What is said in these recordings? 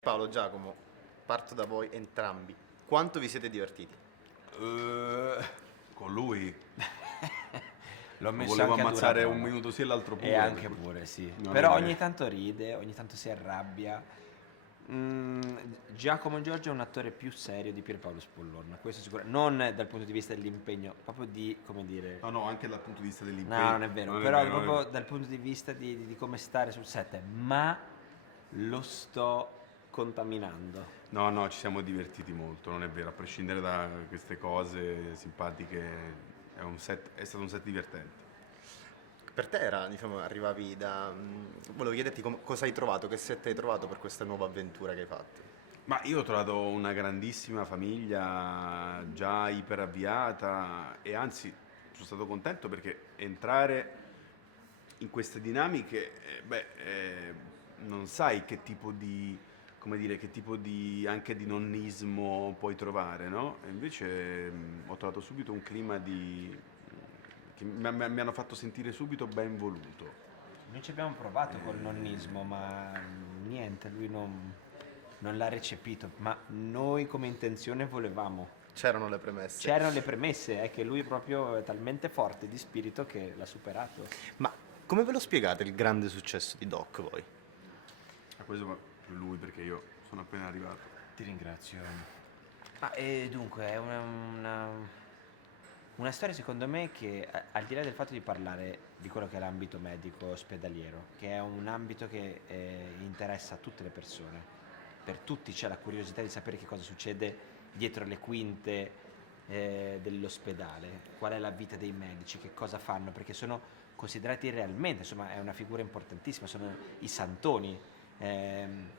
Paolo, Giacomo, parto da voi entrambi. Quanto vi siete divertiti? Con lui L'ho lo messo volevo anche a dura ammazzare un prova. minuto sì e l'altro pure. E anche per cui pure, sì. non Però è- ogni tanto ride, ogni tanto si arrabbia. Mm, Giacomo Giorgio è un attore più serio di Pierpaolo Spollorno, questo sicuro. Non dal punto di vista dell'impegno, proprio di, come dire... No, no, anche dal punto di vista No, dell'impegno. non è vero, Non è però vero, non è proprio vero. dal punto di vista di come stare sul set, ma lo sto contaminando. No, no, ci siamo divertiti molto, non è vero. A prescindere da queste cose simpatiche, è stato un set divertente. Per te era, diciamo, arrivavi da... volevo chiederti cosa hai trovato, che set hai trovato per questa nuova avventura che hai fatto. Ma io ho trovato una grandissima famiglia già iperavviata e anzi sono stato contento perché entrare in queste dinamiche, non sai che tipo di, come dire, che tipo di anche di nonnismo puoi trovare, no? E invece ho trovato subito un clima che mi hanno fatto sentire subito ben voluto. Noi ci abbiamo provato col nonnismo, ma niente, lui non l'ha recepito. Ma noi come intenzione volevamo. C'erano le premesse. C'erano le premesse, è che lui proprio è talmente forte di spirito che l'ha superato. Ma come ve lo spiegate il grande successo di Doc voi? A questo va più lui perché io sono appena arrivato. Ti ringrazio. Ma dunque, è una storia secondo me che al di là del fatto di parlare di quello che è l'ambito medico ospedaliero, che è un ambito che interessa a tutte le persone, per tutti c'è la curiosità di sapere che cosa succede dietro le quinte dell'ospedale, qual è la vita dei medici, che cosa fanno, perché sono considerati realmente, insomma è una figura importantissima, sono i santoni. ehm,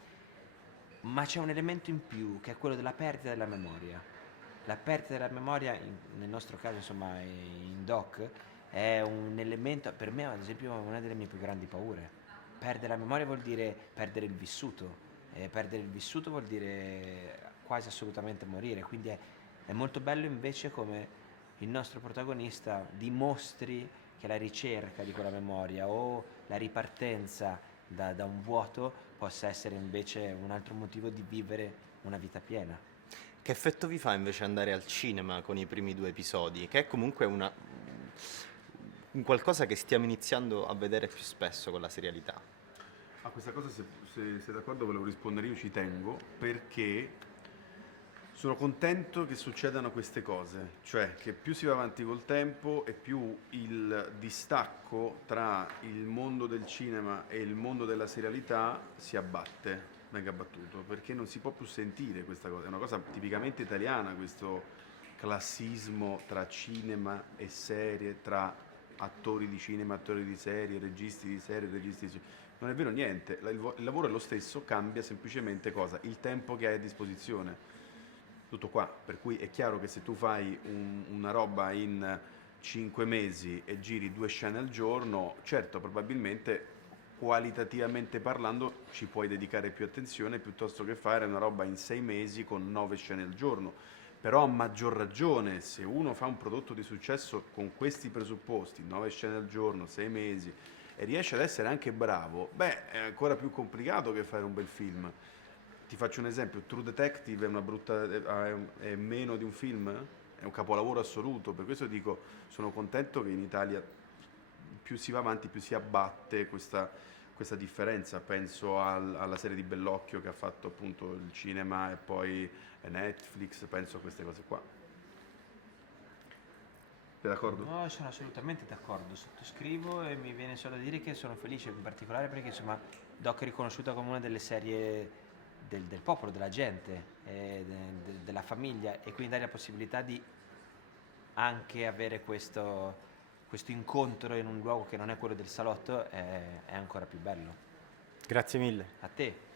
ma c'è un elemento in più che è quello della perdita della memoria. La perdita della memoria, nel nostro caso, insomma, in doc, è un elemento, per me, ad esempio, una delle mie più grandi paure. Perdere la memoria vuol dire perdere il vissuto, e perdere il vissuto vuol dire quasi assolutamente morire. Quindi è molto bello invece come il nostro protagonista dimostri che la ricerca di quella memoria o la ripartenza da un vuoto possa essere invece un altro motivo di vivere una vita piena. Che effetto vi fa invece andare al cinema con i primi due episodi? Che è comunque un qualcosa che stiamo iniziando a vedere più spesso con la serialità. A questa cosa, se sei d'accordo, volevo rispondere io, ci tengo, perché sono contento che succedano queste cose, cioè che più si va avanti col tempo e più il distacco tra il mondo del cinema e il mondo della serialità si abbatte, venga abbattuto, perché non si può più sentire questa cosa, è una cosa tipicamente italiana, questo classismo tra cinema e serie, tra attori di cinema, attori di serie, registi di serie, registi di cinema. Non è vero niente, il lavoro è lo stesso, cambia semplicemente cosa? Il tempo che hai a disposizione. Tutto qua, per cui è chiaro che se tu fai una roba in 5 mesi e giri 2 scene al giorno, certo, probabilmente qualitativamente parlando ci puoi dedicare più attenzione piuttosto che fare una roba in 6 mesi con 9 scene al giorno. Però a maggior ragione, se uno fa un prodotto di successo con questi presupposti, 9 scene al giorno, 6 mesi, e riesce ad essere anche bravo, beh, è ancora più complicato che fare un bel film. Ti faccio un esempio, True Detective è una brutta, è meno di un film? È un capolavoro assoluto, per questo dico, sono contento che in Italia più si va avanti, più si abbatte questa differenza. Penso alla serie di Bellocchio che ha fatto appunto il cinema e poi Netflix, penso a queste cose qua. Sei d'accordo? No, sono assolutamente d'accordo, sottoscrivo e mi viene solo da dire che sono felice in particolare perché insomma Doc è riconosciuta come una delle serie del popolo, della gente, della famiglia e quindi dare la possibilità di anche avere questo incontro in un luogo che non è quello del salotto è ancora più bello. Grazie mille. A te.